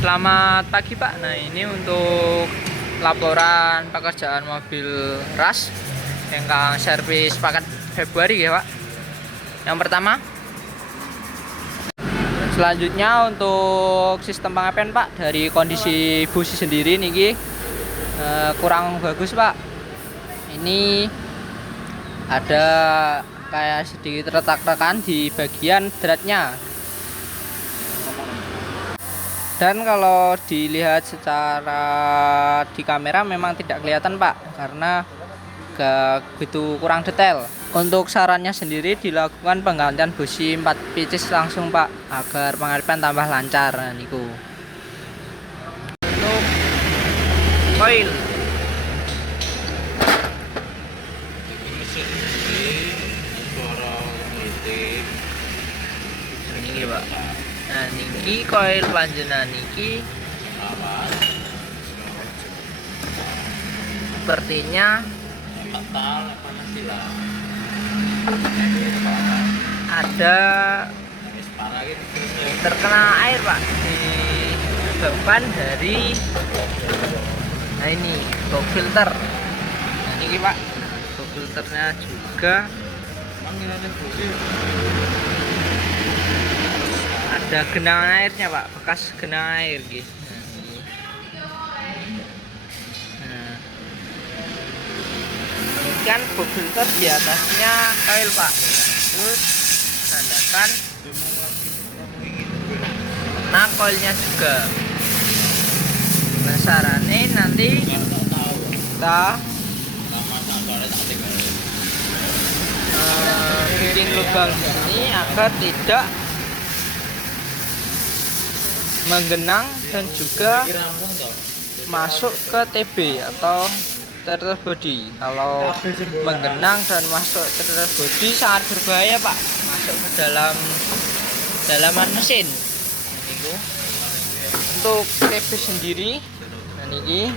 Selamat pagi Pak. Nah ini untuk laporan pekerjaan mobil ras yang servis paket Februari ya Pak. Yang pertama, selanjutnya untuk sistem pengapian Pak, dari kondisi busi sendiri niki kurang bagus Pak. Ini ada kayak sedikit retak-retakan di bagian dratnya. Dan kalau dilihat secara di kamera memang tidak kelihatan Pak, karena gak begitu kurang detail. Untuk sarannya sendiri dilakukan penggantian busi 4 pieces langsung Pak, agar pengapian tambah lancar. Nah, niku. Untuk koil ini Pak. Nah niki koil panjenengan niki sepertinya ada terkena air Pak, disebabkan dari ini box filter. Nah ini Pak, box filternya juga ada genangan airnya Pak, bekas genangan air gitu. Nah, ini kan box filter, di atasnya koil Pak, terus tandakan nah koilnya juga. Nah sarannya nanti kita bikin lubang ini agar tidak menggenang dan juga masuk ke TB atau throttle body. Kalau menggenang dan masuk ke throttle body sangat berbahaya Pak, masuk ke dalaman mesin. Untuk TB sendiri, nah ini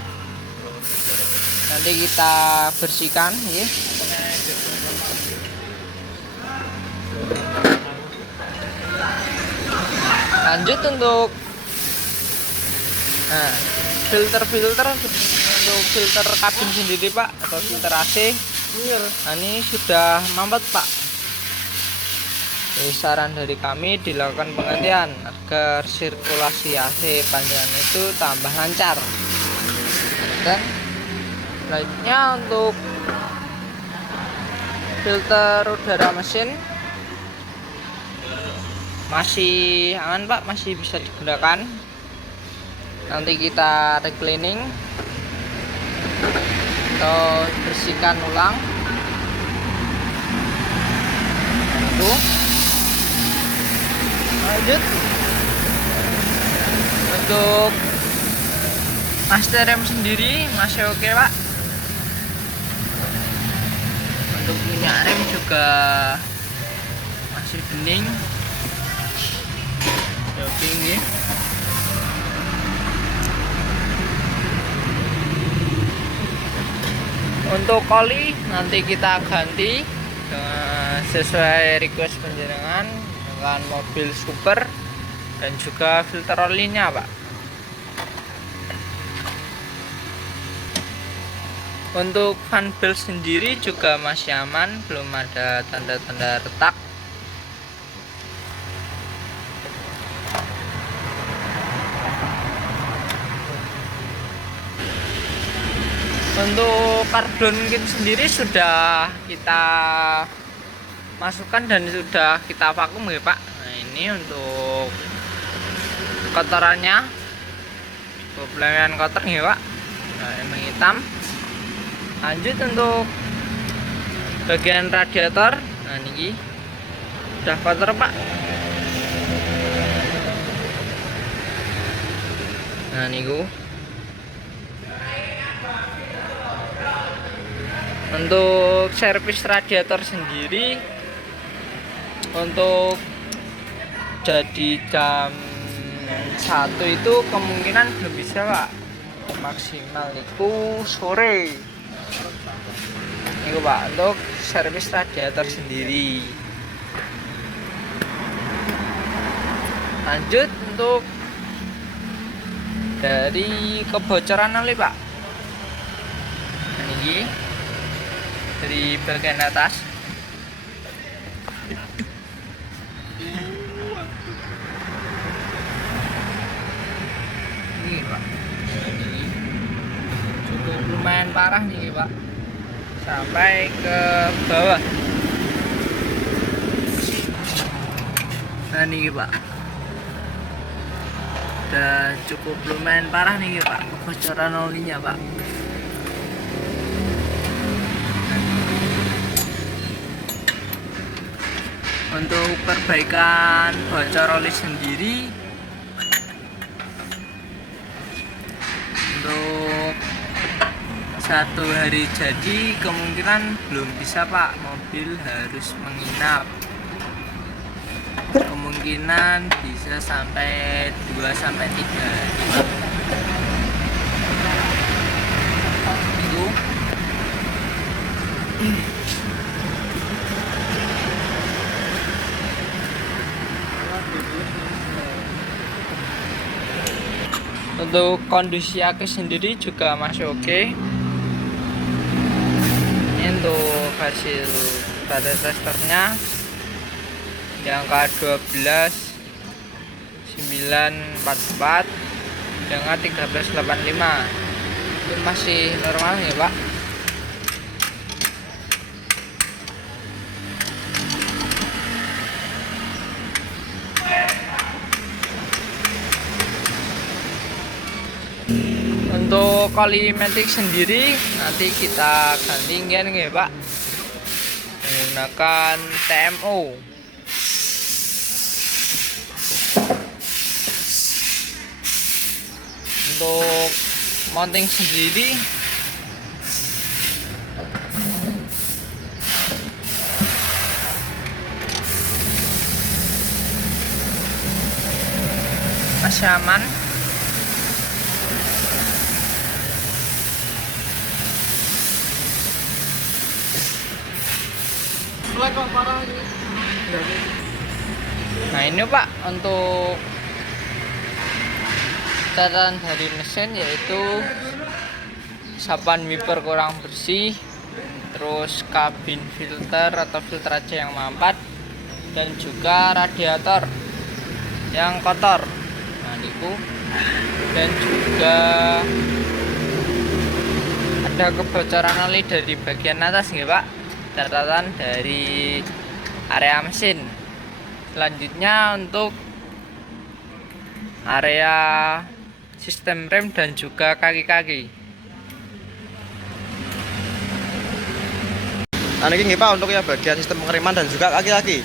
nanti kita bersihkan ya. Lanjut untuk filter untuk filter kabin sendiri Pak, atau filter AC. Nah ini sudah mampet Pak. Jadi saran dari kami dilakukan penggantian agar sirkulasi AC panjangan itu tambah lancar. Dan selanjutnya untuk filter udara mesin masih aman Pak, masih bisa digunakan. Nanti kita recleaning atau bersihkan ulang. Itu lanjut untuk master rem sendiri masih oke Pak. Untuk minyak rem juga masih bening, oke nih. Untuk oli nanti kita ganti sesuai request panjenengan dengan mobil super dan juga filter olinya Pak. Untuk fan belt sendiri juga masih aman, belum ada tanda-tanda retak. Untuk karbon kit sendiri sudah kita masukkan dan sudah kita vakum ya Pak. Nah ini untuk kotorannya, pembelayan kotor ya Pak. Nah emang hitam. Lanjut untuk bagian radiator, nah ini sudah kotor Pak. Nah niku. Untuk servis radiator sendiri, untuk jadi jam 1 itu kemungkinan belum bisa Pak, maksimal itu sore itu Pak, untuk servis radiator sendiri. Lanjut untuk dari kebocoran oli pak. Nah, ini dari bagian atas. Ini pak, ini cukup lumayan parah nih pak, sampai ke bawah. Nah nih pak, udah cukup lumayan parah nih pak kebocoran olinya pak. Untuk perbaikan bocor oli sendiri, untuk 1 hari jadi kemungkinan belum bisa pak, mobil harus menginap. Kemungkinan bisa sampai 2-3 hari. Itu untuk kondisi aki sendiri juga masih oke. Ini untuk hasil baterai testernya yang K12 944 dengan 1385 itu masih normal ya pak. Untuk kolimetik sendiri nanti kita gantikan ya pak, menggunakan TMO. Untuk mounting sendiri masih aman. Nah ini pak, untuk catatan dari mesin yaitu sapan wiper kurang bersih, terus kabin filter atau filtrase yang mampet, dan juga radiator yang kotor. Nah itu, dan juga ada kebocoran oli dari bagian atas nih pak, catatan dari area mesin. Selanjutnya untuk area sistem rem dan juga kaki-kaki. Nah ini pak untuk ya bagian sistem pengereman dan juga kaki-kaki.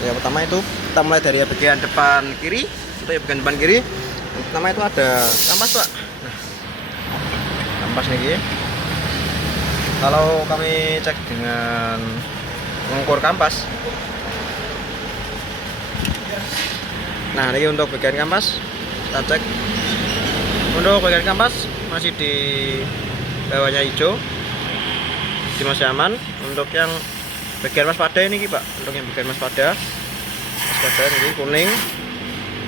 Yang pertama itu kita mulai dari bagian depan kiri. Untuk ya bagian depan kiri, yang pertama itu ada kampas pak. Nah, kampas nih. Kalau kami cek dengan mengukur kampas, nah ini untuk bagian kampas kita cek. Untuk bagian kampas masih di bawahnya hijau, masih aman. Untuk yang bagian waspada ini pak, untuk yang bagian waspada ini kuning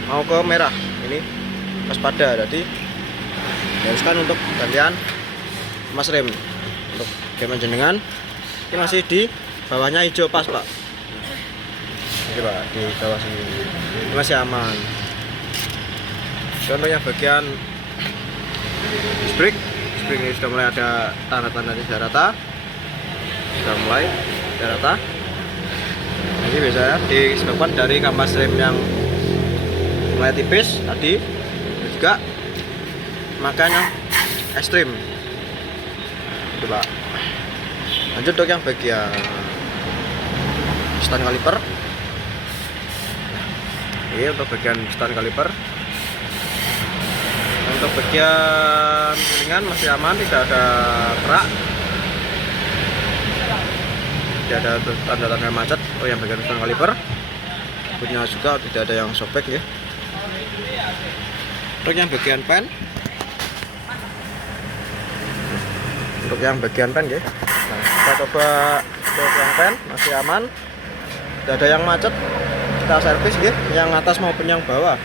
mau ke merah, ini waspada. Jadi haruskan untuk gantian mas rem. Untuk gaman jenengan ini masih di bawahnya hijau pas pak. Ini pak di bawah sini ini masih aman. Contohnya bagian brake ini sudah mulai ada tanda-tanda tidak rata, sudah mulai tidak rata. Ini biasanya disebabkan dari kampas rem yang mulai tipis tadi, dan juga makanya ekstrim. Itu pak. Lanjut untuk yang bagian piston kaliper. Ini untuk bagian piston kaliper. Untuk bagian ringan masih aman, tidak ada kerak, tidak ada tanda-tanda macet. Oh yang bagian piston kaliper, punya juga tidak ada yang sobek ya. Untuk yang bagian pen, untuk yang bagian pen ya. Nah, kita coba untuk yang pen masih aman, tidak ada yang macet. Kita servis ya, yang atas maupun yang bawah.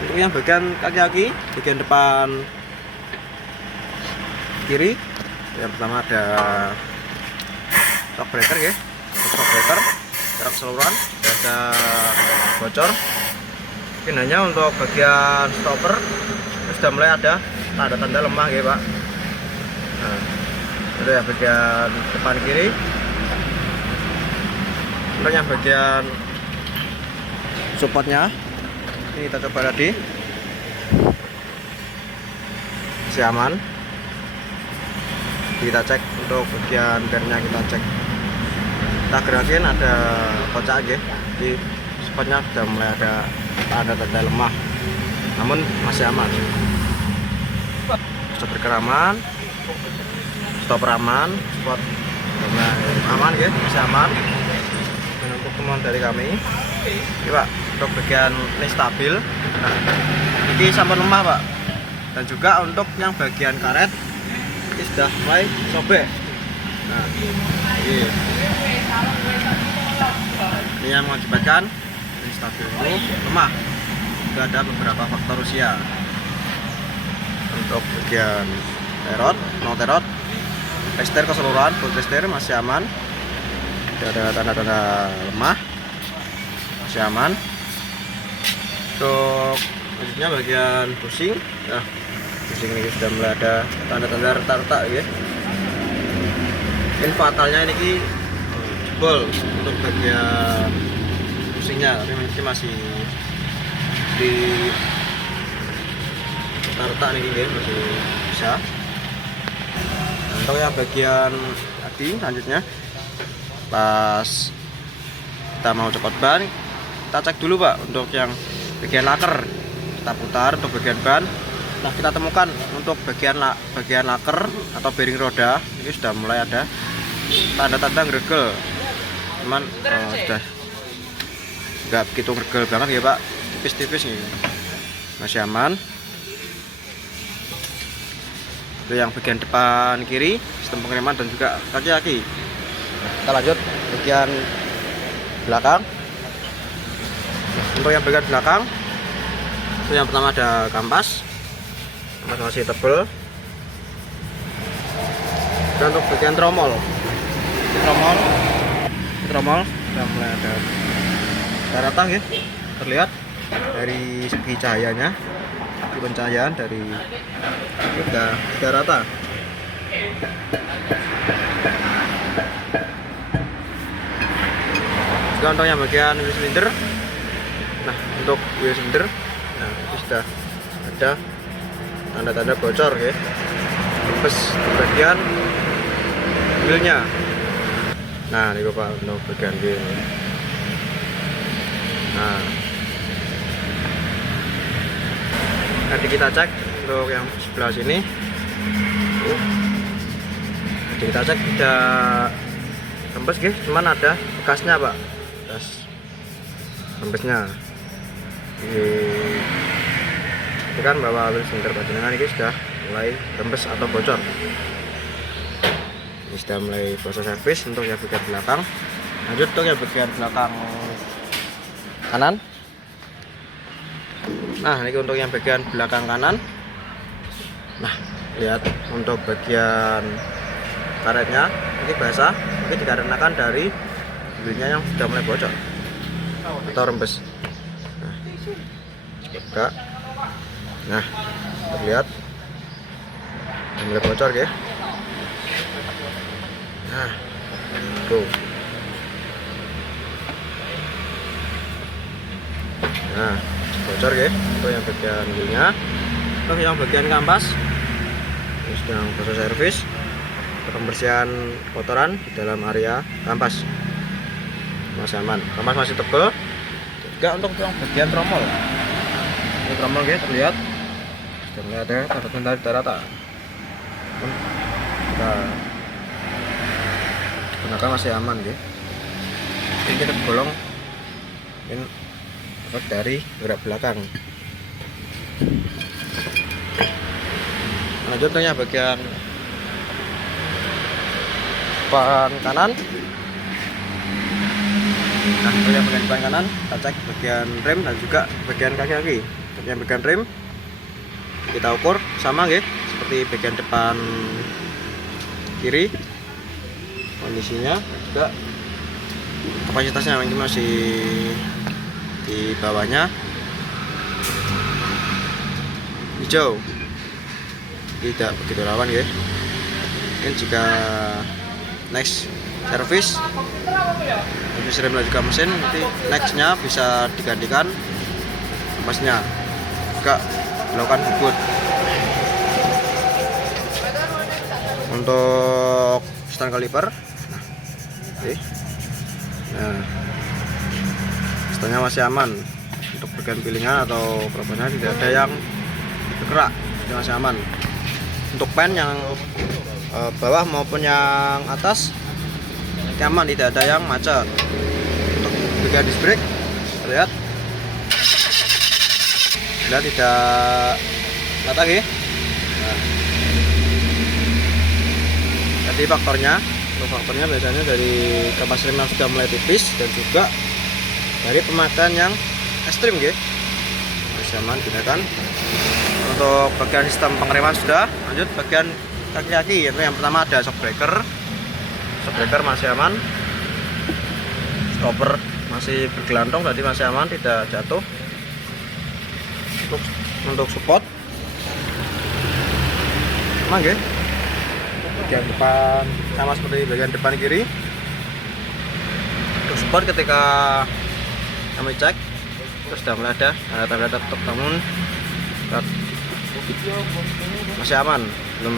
Untuk yang bagian kaki-kaki, bagian depan kiri, yang pertama ada shock breaker ya, shock breaker, jarak keseluruhan ada bocor. Mungkin hanya untuk bagian stopper ini sudah mulai ada tanda-tanda lemah ya Pak. Nah, itu ya bagian depan kiri. Untuk yang bagian supportnya ini kita coba tadi masih aman. Kita cek untuk bagian bernya, kita cek, kita gerakin ada kocak ya, jadi supportnya sudah mulai ada tanda-tanda lemah, namun masih aman. Stopper aman, stopper aman, support aman ya, masih aman. Dan untuk temuan dari kami ya Pak, untuk bagian ini stabil. Nah, ini sampai lemah Pak. Dan juga untuk yang bagian karet ini sudah mulai sobek. Nah, ini yang mengakibatkan ini stabil itu lemah. Juga ada beberapa faktor usia. Untuk bagian terot, no terot, tester keseluruhan, full tester masih aman. Tidak ada tanda-tanda lemah, masih aman. Untuk selanjutnya bagian pusing, nah pusing ini sudah mulai ada tanda-tanda retak-retak ya. Ini fatalnya ini jebol untuk bagian pusingnya, tapi masih di retak nih ya, masih bisa. Untuk yang bagian tadi selanjutnya pas kita mau copot ban, kita cek dulu Pak untuk yang bagian laker, kita putar untuk bagian ban. Nah, kita temukan untuk bagian laker atau bearing roda ini sudah mulai ada tanda-tanda ngeregel, cuman sudah nggak begitu ngeregel banget ya Pak, tipis-tipis nih, masih aman. Itu yang bagian depan kiri, sistem pengereman dan juga kaki-kaki. Kita lanjut bagian belakang. Untuk yang bagian belakang itu yang pertama ada kampas masih tebal. Dan untuk bagian tromol sudah mulai ada daratan ya, terlihat dari segi cahayanya, di pencahayaan dari sudah rata. Juga untuk yang bagian wheel cylinder, nah untuk wheel cylinder, nah itu sudah ada tanda-tanda bocor ya, terus bagian wheelnya. Nah ini Pak untuk bagian wheel. Nah nanti kita cek untuk yang sebelah sini. Jadi kita cek tidak rembes guys, cuman ada bekasnya Pak, bekas rembesnya. Ini kan bahwa wheel cylinder panjenengan ini sudah mulai rembes atau bocor. Ini sudah mulai proses servis untuk yang bagian belakang. Lanjut untuk yang bagian belakang kanan. Nah ini untuk yang bagian belakang kanan. Nah lihat untuk bagian karetnya ini basah, ini dikarenakan dari wheelnya yang sudah mulai bocor atau rembes. Nah coba, nah terlihat mulai bocor ya. Nah tuh, nah bocor ya untuk yang bagian wheelnya. Untuk yang bagian kampas ini sedang proses servis, pembersihan kotoran di dalam area kampas, masih aman, kampas masih tebal. Juga untuk yang bagian tromol, ini tromol ya, terlihat sudah mulai ada tanda-tanda rata. Kita gunakan masih aman ya. Ini kita bolong ini efek dari gerak belakang. Lanjut untuk bagian depan kanan. Nah untuk yang bagian depan kanan kita cek bagian rem dan juga bagian kaki-kaki. bagian rem kita ukur sama nggih, seperti bagian depan kiri. Kondisinya juga kapasitasnya ini masih di bawahnya hijau, tidak begitu rawan ya. Mungkin jika next service rem dan juga mesin, nanti nextnya bisa digantikan kampasnya, juga dilakukan bubut. Untuk stand kaliper, nah standnya masih aman. Untuk bagian pilingan atau propornya tidak ada yang bergerak, masih aman. Untuk pen yang bawah maupun yang atas aman, tidak ada yang macet. Untuk bagian disc brake, lihat tidak rata ya. Nah, jadi faktornya biasanya dari kampas rem yang sudah mulai tipis dan juga dari pemakaian yang ekstrim ya. Masih aman gunakan. Untuk bagian sistem pengereman sudah, lanjut bagian kaki-kaki. Yang pertama ada shock breaker masih aman, stopper masih bergelantong, jadi masih aman, tidak jatuh. Untuk support aman ya. Bagian depan sama seperti bagian depan kiri. Untuk support ketika kami cek terus sudah mulai ada tanda-tanda terbangun, masih aman, belum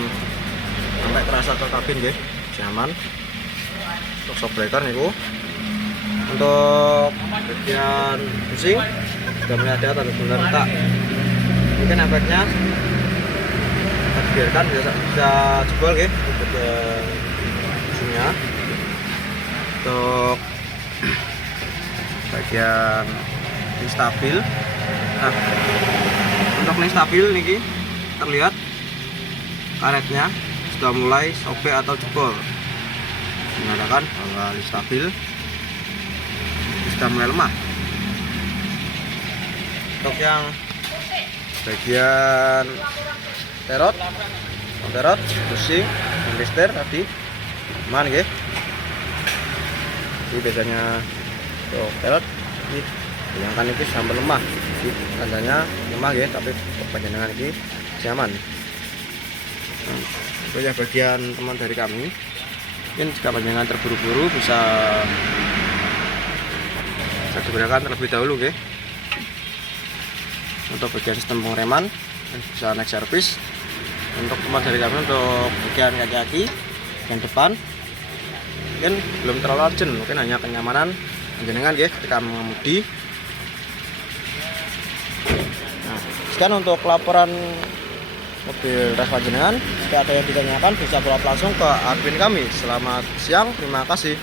sampai terasa ke kabin ya, masih aman. Untuk shock breaker niku. Untuk bagian pusing sudah mulai ada tanda-tanda retak. Mungkin efeknya kita biarkan bisa jebol ya. Untuk pusingnya. Untuk bagian ini stabil. Nah, untuk ini stabil nih terlihat karetnya sudah mulai sobek atau jebol, menandakan bahwa ini stabil, sudah mulai lemah. Untuk yang bagian terot, pusing, lister tadi aman ya. Ini biasanya untuk terot ini yang kan ini sampai lemah, tandanya lemah ya, tapi panjangan ini masih aman. Itu ya bagian teman dari kami. Mungkin jika panjangan terburu-buru bisa digunakan terlebih dahulu ya. Untuk bagian sistem pengereman bisa next service. Untuk teman dari kami untuk bagian kaki-kaki yang depan mungkin belum terlalu urgent, mungkin hanya kenyamanan panjenengan ya ketika mengemudi. Nah, sekian untuk laporan mobil tes panjenengan. Jika ada yang ditanyakan bisa follow up langsung ke admin kami. Selamat siang, terima kasih.